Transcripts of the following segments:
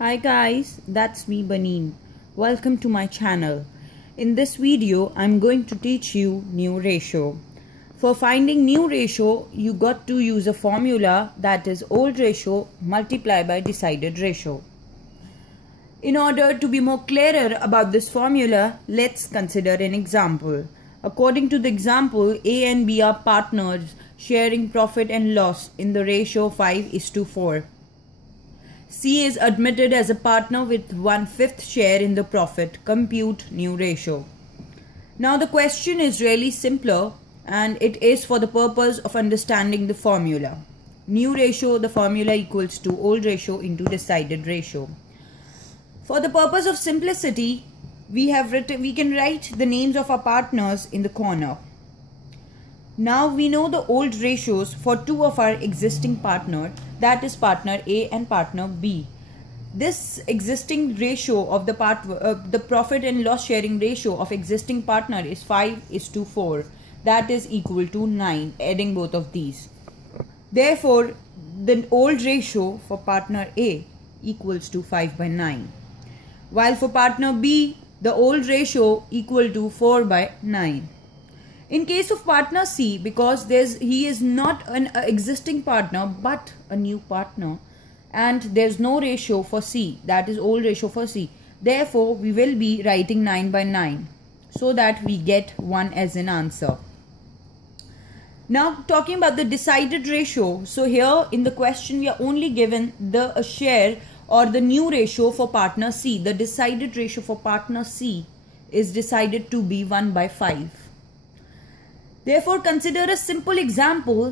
Hi guys, that's me Baneen. Welcome to my channel. In this video, I'm going to teach you new ratio. For finding new ratio, you got to use a formula that is old ratio multiplied by decided ratio. In order to be more clearer about this formula, let's consider an example. According to the example, A and B are partners sharing profit and loss in the ratio 5:4. C is admitted as a partner with 1/5 share in the profit. Compute new ratio. Now the question is really simpler and it is for the purpose of understanding the formula. New ratio, the formula equals to old ratio into decided ratio. For the purpose of simplicity, we can write the names of our partners in the corner. Now we know the old ratios for two of our existing partners, that is partner A and partner B. This existing ratio of the profit and loss sharing ratio of existing partner is 5:4. That is equal to 9, adding both of these. Therefore, the old ratio for partner A equals to 5/9. While for partner B, the old ratio equal to 4/9. In case of partner C, because he is not an existing partner but a new partner, and there's no ratio for C, that is old ratio for C. Therefore, we will be writing 9/9 so that we get 1 as an answer. Now talking about the decided ratio, so here in the question we are only given the share or the new ratio for partner C. The decided ratio for partner C is decided to be 1/5. Therefore, consider a simple example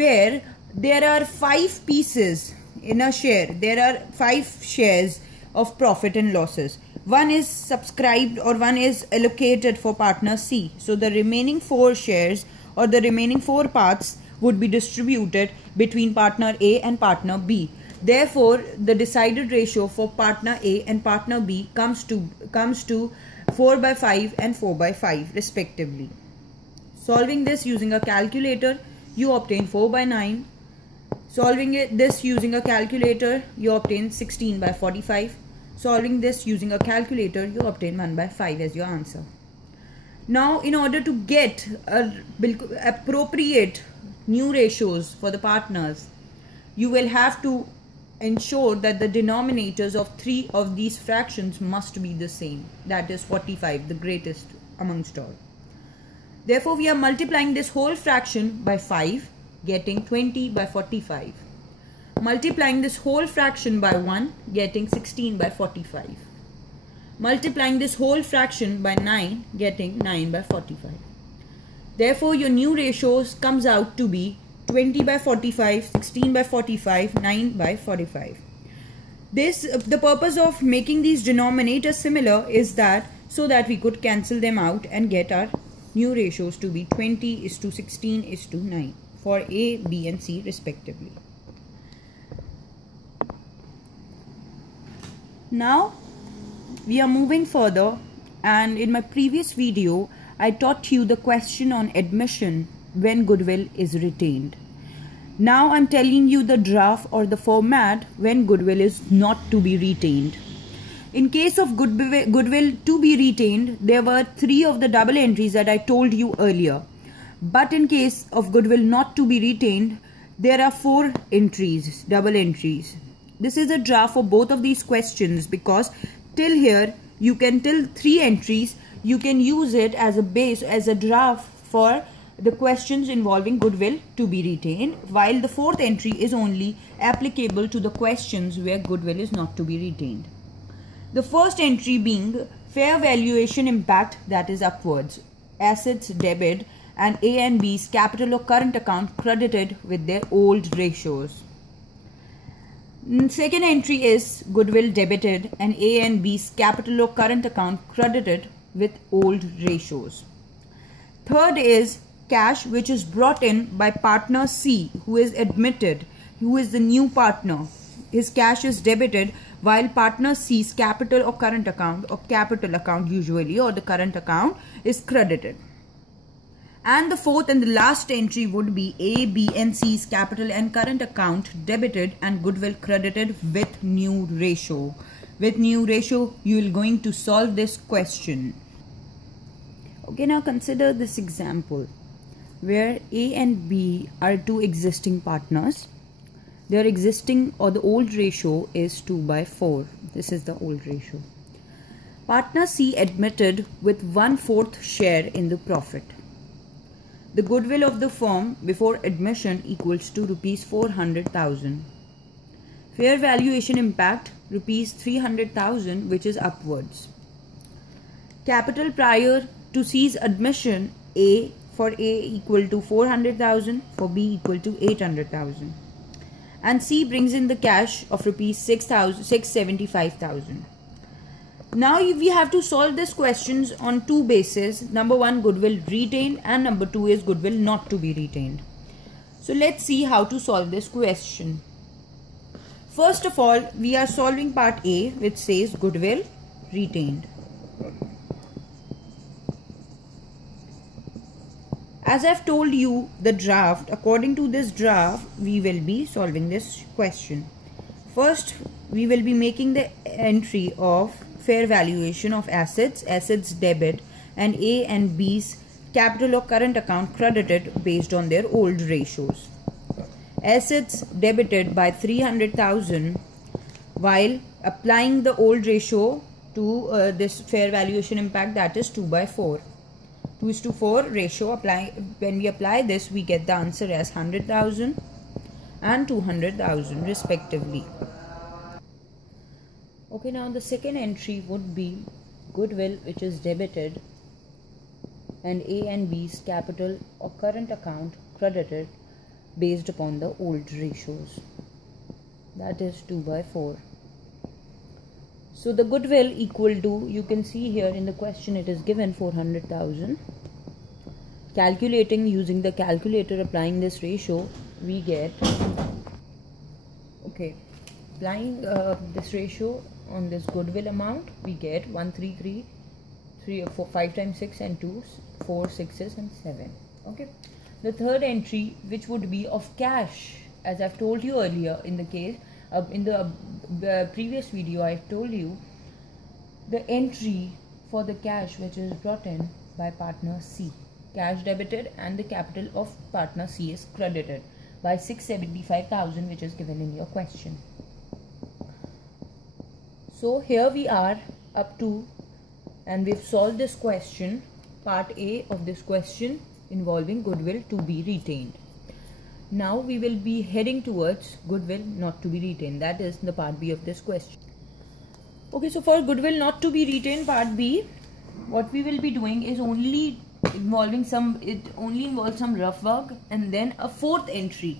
where there are 5 pieces in a share. There are 5 shares of profit and losses. One is subscribed or one is allocated for partner C. So the remaining 4 shares or the remaining 4 parts would be distributed between partner A and partner B. Therefore, the decided ratio for partner A and partner B comes to 4/5 and 4/5 respectively. Solving this using a calculator, you obtain 4/9. Solving this using a calculator, you obtain 16/45. Solving this using a calculator, you obtain 1/5 as your answer. Now, in order to get appropriate new ratios for the partners, you will have to ensure that the denominators of 3 of these fractions must be the same. That is 45, the greatest amongst all. Therefore, we are multiplying this whole fraction by 5, getting 20/45. Multiplying this whole fraction by 1, getting 16/45. Multiplying this whole fraction by 9, getting 9/45. Therefore, your new ratios comes out to be 20/45, 16/45, 9/45. The purpose of making these denominators similar is that so that we could cancel them out and get our new ratios to be 20:16:9 for A, B and C respectively. Now we are moving further, and in my previous video I taught you the question on admission when goodwill is retained. Now I'm telling you the draft or the format when goodwill is not to be retained. In case of goodwill to be retained, there were 3 of the double entries that I told you earlier. But in case of goodwill not to be retained, there are 4 entries, double entries. This is a draft for both of these questions because till here, till 3 entries, you can use it as a base, as a draft for the questions involving goodwill to be retained, while the 4th entry is only applicable to the questions where goodwill is not to be retained. The first entry being fair valuation impact, that is upwards, assets debit and A and B's capital or current account credited with their old ratios. Second entry is goodwill debited and A and B's capital or current account credited with old ratios. Third is cash which is brought in by partner C, who is admitted, who is the new partner. His cash is debited while partner C's capital or current account, or capital account usually, or the current account is credited. And the fourth and the last entry would be A, B and C's capital and current account debited and goodwill credited with new ratio. With new ratio, you are going to solve this question. Okay, now consider this example where A and B are two existing partners. Their existing or the old ratio is 2/4. This is the old ratio. Partner C admitted with 1/4 share in the profit. The goodwill of the firm before admission equals to rupees 400,000. Fair valuation impact rupees 300,000, which is upwards. Capital prior to C's admission, A for A equal to 400,000, for B equal to 800,000. And C brings in the cash of rupees 675,000. Now we have to solve this questions on two bases. Number one, goodwill retained, and number two is goodwill not to be retained. So let's see how to solve this question. First of all, we are solving part A, which says goodwill retained. As I've told you the draft, according to this draft, we will be solving this question. First, we will be making the entry of fair valuation of assets debit, and A and B's capital or current account credited based on their old ratios. Assets debited by 300,000 while applying the old ratio to this fair valuation impact, that is 2/4. 2:4 ratio. When we apply this, we get the answer as 100,000 and 200,000 respectively. Okay, now the second entry would be goodwill, which is debited, and A and B's capital or current account credited based upon the old ratios, that is 2/4. So the goodwill equal to, you can see here in the question it is given 400,000. Calculating using the calculator, applying this ratio, we get, okay, applying this ratio on this goodwill amount, we get 133, 3 or 4, 5 times 6 and 2, 4 6s and 7. Okay. The third entry, which would be of cash, as I've told you earlier in the case, in the previous video, I've told you the entry for the cash which is brought in by partner C. Cash debited and the capital of partner C is credited by 675,000, which is given in your question. So here we are up to, and we've solved this question, part A of this question involving goodwill to be retained. Now we will be heading towards goodwill not to be retained, that is the part B of this question. Okay, so for goodwill not to be retained, part B, what we will be doing is only involving it only involves some rough work and then a fourth entry.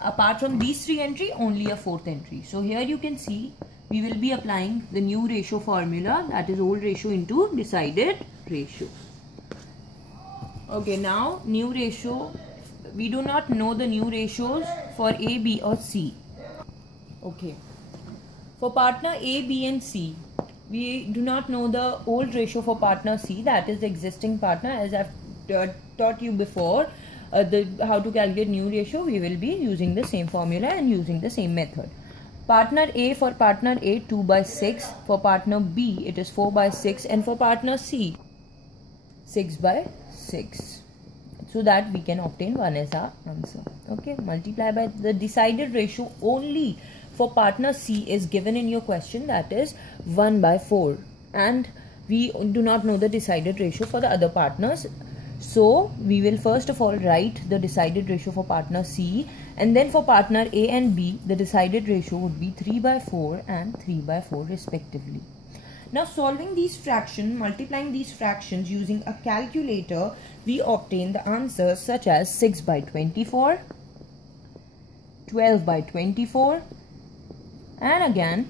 Apart from these three entries, only a fourth entry. So here you can see we will be applying the new ratio formula, that is old ratio into decided ratio. Okay, now new ratio, we do not know the new ratios for A, B or C. Okay, for partner A, B and C, we do not know the old ratio for partner C, that is the existing partner. As I've taught you before, how to calculate new ratio, we will be using the same formula and using the same method. Partner A, for partner A 2/6, for partner B it is 4/6, and for partner C 6/6, so that we can obtain 1 as our answer. Okay, multiply by the decided ratio only for partner C is given in your question, that is 1/4, and we do not know the decided ratio for the other partners. So we will first of all write the decided ratio for partner C, and then for partner A and B the decided ratio would be 3/4 and 3/4 respectively. Now solving these fractions, multiplying these fractions using a calculator, we obtain the answers such as 6/24, 12/24, and again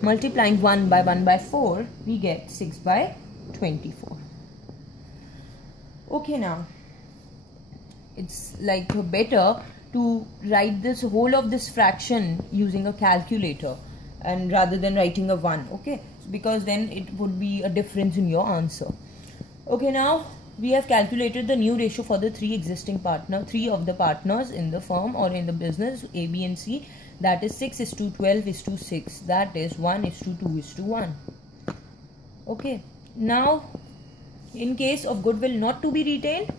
multiplying 1 by 1/4, we get 6/24. Okay, now it's like better to write this whole of this fraction using a calculator and rather than writing a 1, okay, because then it would be a difference in your answer. Okay, now we have calculated the new ratio for the three of the partners in the firm or in the business A, B and C. That is 6:12:6. That is 1:2:1. Okay. Now, in case of goodwill not to be retained,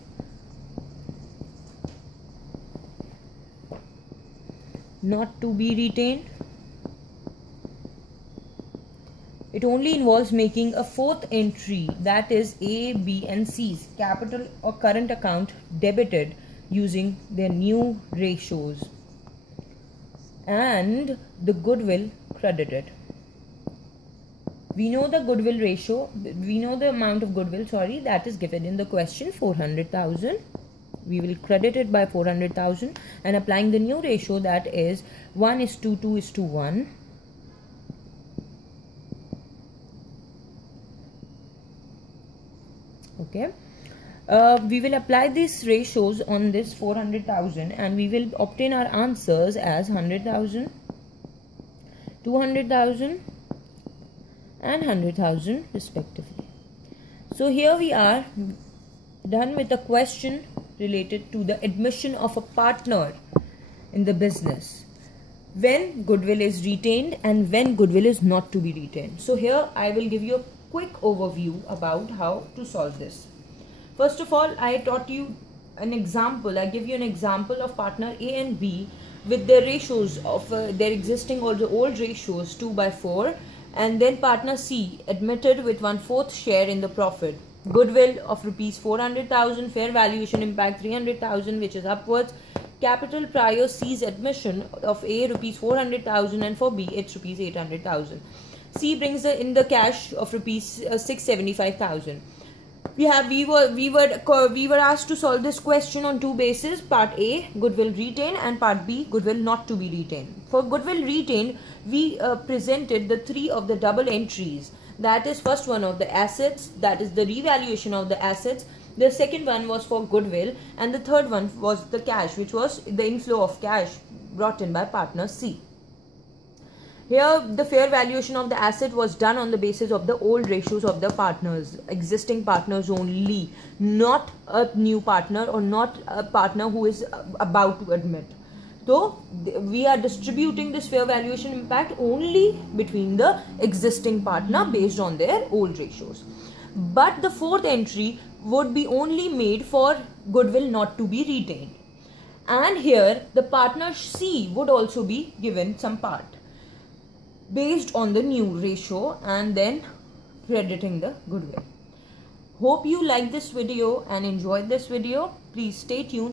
it only involves making a fourth entry, that is A, B and C's capital or current account debited using their new ratios and the goodwill credited. We know the goodwill ratio, we know the amount of goodwill, that is given in the question, 400,000. We will credit it by 400,000 and applying the new ratio, that is 1:2:1. Okay. We will apply these ratios on this 400,000 and we will obtain our answers as 100,000, 200,000 and 100,000 respectively. So here we are done with the question related to the admission of a partner in the business, when goodwill is retained and when goodwill is not to be retained. So here I will give you a quick overview about how to solve this. First of all, I taught you an example. I give you an example of partner A and B with their ratios of their existing or the old ratios 2/4, and then partner C admitted with 1/4 share in the profit. Goodwill of rupees 400,000, fair valuation impact 300,000, which is upwards. Capital prior C's admission of A rupees 400,000 and for B it's rupees 800,000. C brings in the cash of rupees 675,000. We were asked to solve this question on two bases: part A, goodwill retained, and part B, goodwill not to be retained. For goodwill retained, we presented the three of the double entries. That is, first one of the assets, that is the revaluation of the assets. The second one was for goodwill, and the third one was the cash, which was the inflow of cash brought in by partner C. Here, the fair valuation of the asset was done on the basis of the old ratios of the partners, existing partners only, not a new partner or not a partner who is about to admit. So, we are distributing this fair valuation impact only between the existing partner based on their old ratios. But the fourth entry would be only made for goodwill not to be retained. And here, the partner C would also be given some part based on the new ratio and then crediting the goodwill. Hope you like this video and enjoyed this video. Please stay tuned.